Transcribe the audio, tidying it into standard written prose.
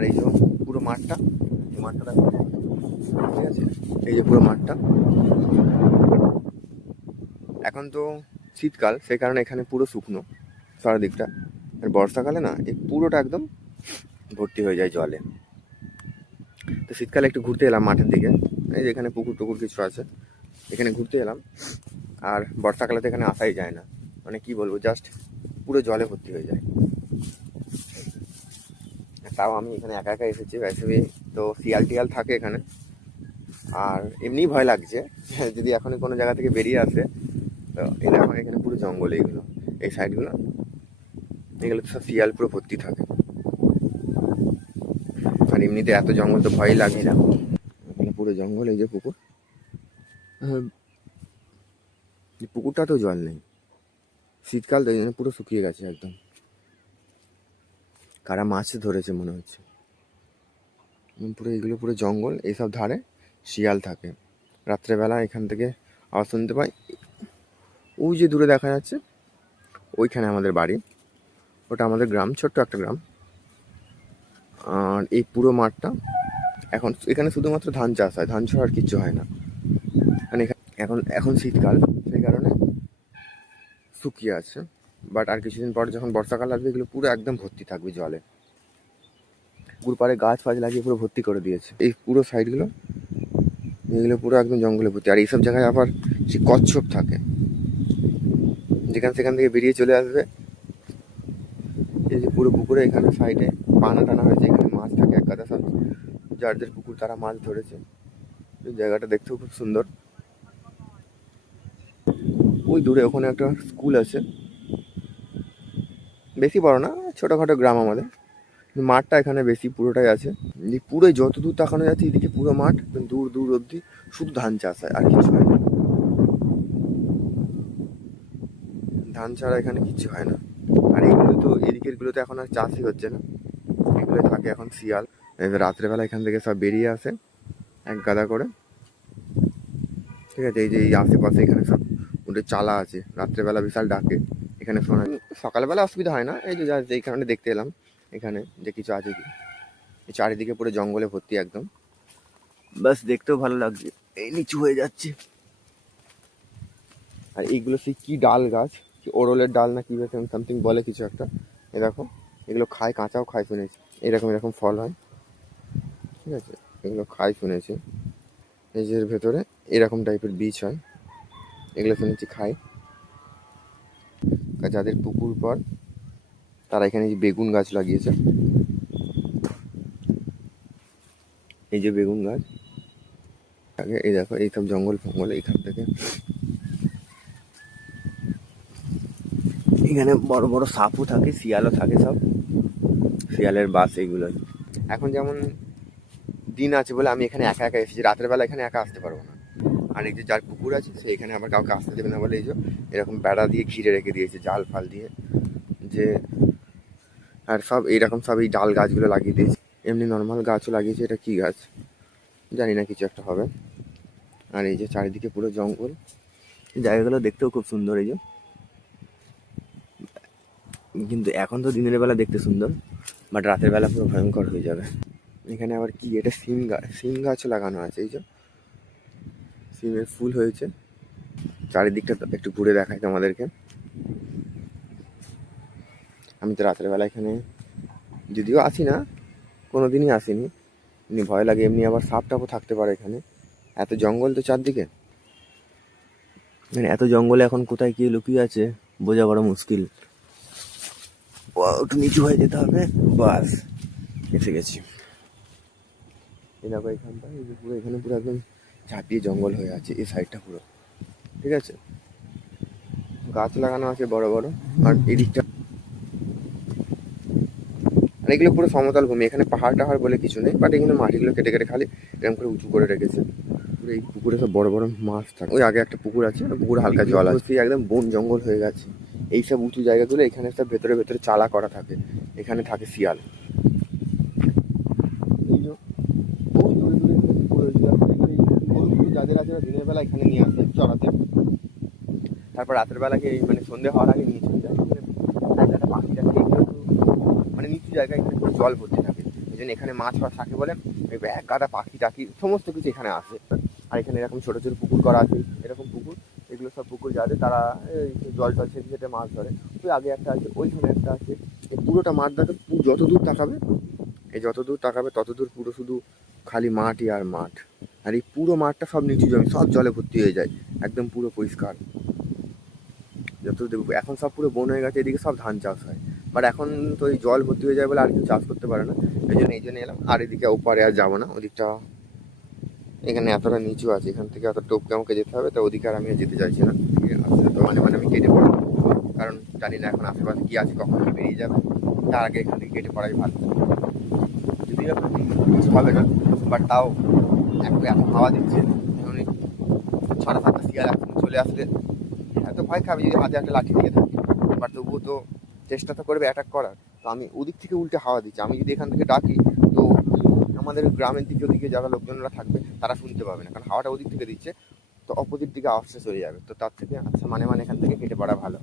আর এই যে পুরো মাঠটা, এই মাঠটা ঠিক আছে, এই যে পুরো মাঠটা। এখন তো শীতকাল, সেই কারণে এখানে পুরো শুকনো চারদিকটা। আর বর্ষাকালে না এই পুরোটা একদম ভর্তি হয়ে যায় জলে। তো শীতকালে একটু ঘুরতে এলাম মাঠের দিকে, এই যে এখানে পুকুর টুকুর কিছু আছে, এখানে ঘুরতে এলাম। আর বর্ষাকালে তো এখানে আসাই যায় না, মানে কি বলবো, জাস্ট পুরো জলে ভর্তি হয়ে যায়। তাও আমি এখানে একা একা এসেছি, ওইসবই তো শিয়াল টিয়াল থাকে এখানে। আর এমনিই ভয় লাগছে যদি এখনই কোনো জায়গা থেকে বেরিয়ে আসে। তো এই দেখো এখানে পুরো জঙ্গল, এইগুলো এই সাইডগুলো, এগুলো তো সব শিয়াল পুরো ভর্তি থাকে। আর এমনিতে এত জঙ্গল তো ভয়ই লাগে। দেখো এখানে পুরো জঙ্গল, এই যে পুকুর, পুকুরটাতেও জল নেই, শীতকাল তো এই জন্য পুরো শুকিয়ে গেছে একদম। কারা মাছ ধরেছে মনে হচ্ছে। পুরো এগুলো পুরো জঙ্গল, এইসব ধারে শিয়াল থাকে। রাত্রেবেলা এখান থেকে আওয়াজ শুনতে পাই, ওই যে দূরে দেখা যাচ্ছে ওইখানে আমাদের বাড়ি, ওটা আমাদের গ্রাম, ছোট্ট একটা গ্রাম। আর এই পুরো মাঠটা এখন এখানে শুধুমাত্র ধান চাষ হয়, ধান ছাড়া আর কিচ্ছু হয় না। মানে এখন এখন শীতকাল, সেই কারণে শুকিয়ে আছে। বাট আর কিছুদিন পর যখন বর্ষাকাল আসবে, এগুলো পুরো একদম ভর্তি থাকবে জলে। পুকুর পাড়ে গাছ ফাছ লাগিয়ে পুরো ভর্তি করে দিয়েছে এই পুরো সাইডগুলো, এগুলো পুরো একদম জঙ্গলে ভর্তি। আর এইসব জায়গায় আবার সে কচ্ছপ থাকে, যেখান সেখান থেকে বেরিয়ে চলে আসবে। এই যে পুরো পুকুরে এখানে সাইডে পানা টানা হয়েছে, এখানে মাছ থাকে এক গাদা, সব যাদের পুকুর তারা মাছ ধরেছে। জায়গাটা দেখতেও খুব সুন্দর। ওই দূরে ওখানে একটা স্কুল আছে, বেশি বড় না, ছোটোখাটো গ্রাম আমাদের। মাঠটা এখানে বেশি পুরোটাই আছে, পুরো যত দূর তাকানো যাচ্ছে এদিকে পুরো মাঠ, দূর দূর অবধি শুধু ধান চাষ হয়, আর কিছু হয় না। ধান ছাড়া এখানে কিচ্ছু হয় না। আর এগুলো তো এদিকের গুলো তো এখন আর চাষই হচ্ছে না, এগুলো থাকে এখন শিয়াল। এবার রাত্রেবেলা এখান থেকে সব বেরিয়ে আসে এক গাদা করে, ঠিক আছে। এই যে এই আশেপাশে এখানে সব ওদের চালা আছে, রাত্রেবেলা বিশাল ডাকে এখানে শোনা। সকালবেলা অসুবিধা হয় না, এই যে যা এই কারণে দেখতে এলাম এখানে যে কিছু আছে কি। এই চারিদিকে পুরো জঙ্গলে ভর্তি একদম, বাস দেখতেও ভালো লাগছে। এই নিচু হয়ে যাচ্ছে। আর এইগুলো সেই কি ডাল গাছ, কি ওরলের ডাল না কি সামথিং বলে কিছু একটা। এ দেখো এগুলো খায়, কাঁচাও খায় শুনেছি, এরকম এরকম ফল হয়, ঠিক আছে। এগুলো খায় শুনেছি, এই যে ভেতরে এরকম টাইপের বীজ হয়, এগুলো শুনেছি খায়। যাদের পুকুর পর তারা এখানে যে বেগুন গাছ লাগিয়েছে, এই যে বেগুন গাছ আগে, এই দেখো এইসব জঙ্গল ফঙ্গল এইখান থেকে। এখানে বড় বড় সাপও থাকে, শিয়ালও থাকে, সব শিয়ালের বাস এইগুলো। এখন যেমন দিন আছে বলে আমি এখানে একা একা এসেছি, রাতের বেলা এখানে একা আসতে পারবো না। আর এই যে যার পুকুর আছে সে এখানে আবার কাউকে আসতে দেবে না বলে এই যে এরকম বেড়া দিয়ে ঘিরে রেখে দিয়েছে, জাল ফাল দিয়ে যে। আর সব এইরকম সব এই ডাল গাছগুলো লাগিয়ে দিয়েছে, এমনি নর্মাল গাছও লাগিয়েছে। এটা কি গাছ জানি না, কিছু একটা হবে। আর এই যে চারিদিকে পুরো জঙ্গল, জায়গাগুলো দেখতেও খুব সুন্দর। এই যে কিন্তু এখন তো দিনের বেলা দেখতে সুন্দর, বাট রাতের বেলা পুরো ভয়ঙ্কর হয়ে যাবে। এখানে আবার কি এটা সিম গাছও লাগানো আছে, এই যে সিমের ফুল হয়েছে। চারিদিকটা একটু ঘুরে দেখায় তোমাদেরকে। আমি তো রাতের বেলা এখানে যদিও আসি না, কোনো দিনই আসিনি, এমনি ভয় লাগে। এমনি আবার সাপ টাপও থাকতে পারে এখানে, এত জঙ্গল তো চারদিকে। মানে এত জঙ্গলে এখন কোথায় কি লুকিয়ে আছে বোঝা বড় মুশকিল। একটু নিচু হয়ে যেতে হবে, বাস এসে গেছি। এই দেখো এখানটা, এই যে পুরো এখানে পুরো একদম ঝাঁপিয়ে জঙ্গল হয়ে আছে এই সাইডটা পুরো, ঠিক আছে। গাছ লাগানো আছে বড় বড়, আর এদিকটা, আর এগুলো পুরো সমতল ভূমি, এখানে পাহাড় টাহাড় বলে কিছু নেই। বাট এখানে মাটিগুলো কেটে কেটে খালি এরকম করে উঁচু করে রেখেছে। পুরো এই পুকুরে সব বড় বড় মাছ থাকে। ওই আগে একটা পুকুর আছে, পুকুরে হালকা জল আছে, একদম বন জঙ্গল হয়ে গেছে। এইসব উঁচু জায়গাগুলো এখানে সব ভেতরে ভেতরে চালা করা থাকে, এখানে থাকে শিয়াল। যাদের আছে দিনের বেলা এখানে নিয়ে আসে চড়াতে, তারপর রাতের বেলাকে মানে সন্ধে হওয়ার আগে নিয়ে চলে যায়। পাখিটা মানে নিচু জায়গায় এখানে জল ভর্তি থাকে, জন্য এখানে মাছ ফাছ থাকে বলে এক গাদা পাখি টাকি সমস্ত কিছু এখানে আসে। আর এখানে এরকম ছোটো ছোটো পুকুর করা আছে, এরকম পুকুর, এগুলো সব পুকুর যাদের তারা জল টল ছেটে ছেটে মাছ ধরে। ওই আগে একটা আছে, ওইখানে একটা আছে। এই পুরোটা মাঠ দেখে যত দূর তাকাবে, এই যত দূর তাকাবে তত দূর পুরো শুধু খালি মাঠই আর মাঠ। আর এই পুরো মাঠটা সব নিচু জমি, সব জলে ভর্তি হয়ে যায়, একদম পুরো পরিষ্কার। যত দেখবো এখন সব পুরো বন হয়ে গেছে, এদিকে সব ধান চাষ হয়। বাট এখন তো এই জল ভর্তি হয়ে যায় বলে আর কেউ চাষ করতে পারে না, এই জন্য এলাম। আর এদিকে ওপারে আর যাবো না, ওদিকটা এখানে এতটা নিচু আছে, এখান থেকে এত টোপকে আমাকে যেতে হবে, তো ওদিকে আর আমি যেতে চাইছি না। তো মানে আমি কেটে পড়বো, কারণ জানি না এখন আশেপাশে কি আছে, কখন কি বেরিয়ে যাবে। তার আগে এখান থেকে কেটে পড়াই ভালো। যদি এখন কিছু হবে না, বাট তাও এত হাওয়া দিচ্ছে, এখন 6-7টা শিয়াল এখন চলে আসলে এত ভয় খাবে যদি হাতে একটা লাঠি দিয়ে থাকে। বাট তবুও তো চেষ্টা তো করবে অ্যাটাক করার। তো আমি ওদিক থেকে উল্টে হাওয়া দিচ্ছি, আমি যদি এখান থেকে ডাকি তো আমাদের গ্রামের দিকে ওদিকে যারা লোকজনরা থাকবে তারা শুনতে পাবে না, কারণ হাওয়াটা ওদিক থেকে দিচ্ছে, তো অপোজিট দিকে আওয়াজটা চলে যাবে। তো তার থেকে আচ্ছা মানে এখান থেকে কেটে পড়া ভালো।